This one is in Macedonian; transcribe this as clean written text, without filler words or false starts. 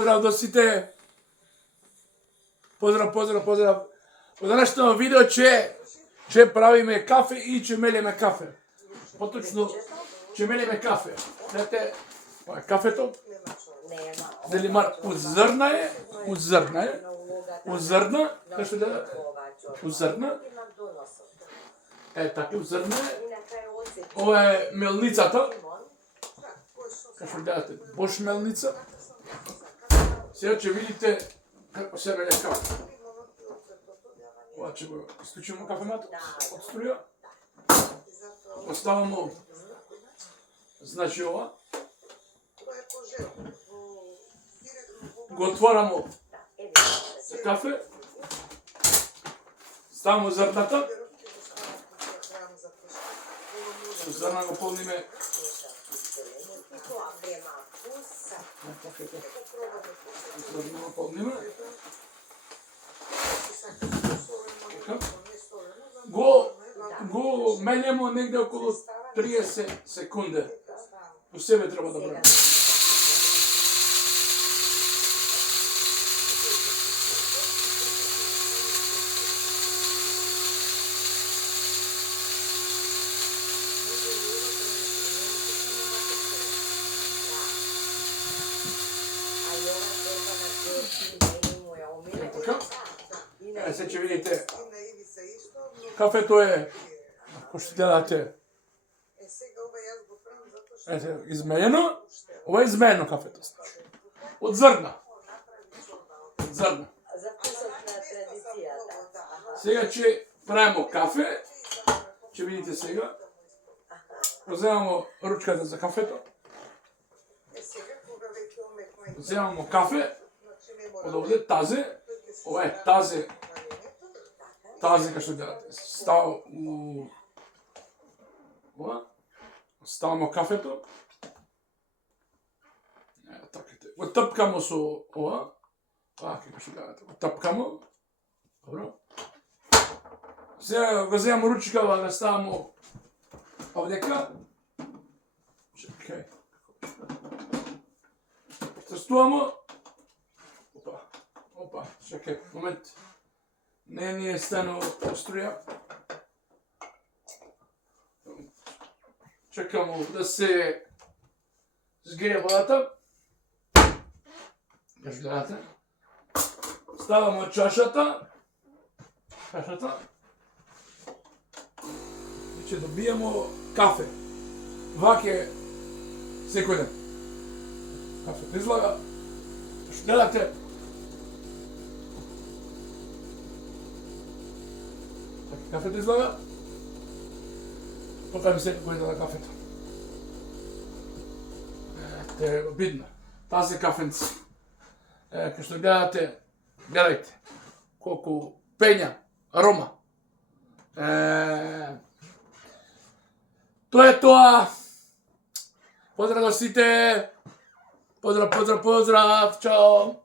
Поздрав до сите. Поздрав. Во денешното видео ќе правиме кафе и ќе мелиме кафе. Поточно ќе мелиме кафе. Знаете, ова е кафето. Дали мар од зрна е? Кашто да? Од зрна. Така, од зрна е. Ова е мелницата. Кашто гледате, Бош мелница. Сега ќе видите како се меле кафе. Ова ќе го исклучиме кафенато од струја. Оставаме значи ова. Го отворамо за кафе. Ставаме зрната. Со зрна го полниме. Зрна го полниме. Го мелјемо негде околу 30 секунди. По себе треба да брави. Се ќе видите, кафето е, кој што гледате, измејено, ова е измејено кафето, од зрна. Сега ќе правимо кафе, ќе видите сега, вземамо ручката за кафето, вземамо кафе, од овде тази, ова е тази кај што гледате, става у ова, ставамо кафето, го тпкамо со ова, така кај што гледате, го тпкамо, добро, сега го земамо ручкава да ставамо овдека, чекај, трстуваме, опа, чекај, момент. Не ни е станало струја. Чекамо да се сгрее водата. Ја гледате. Ставамо чашата. И ќе добиеме кафе. Ваќе секој ден. Кафето излага. Што гледате? Кафето излага. Покажи ми се како изгледа кафето. Ете, видно. Тази кафенци. Кај што гледате, гледајте. Колку пења, арома. Тоа е тоа. Поздрав до сите. Поздрав. Чао.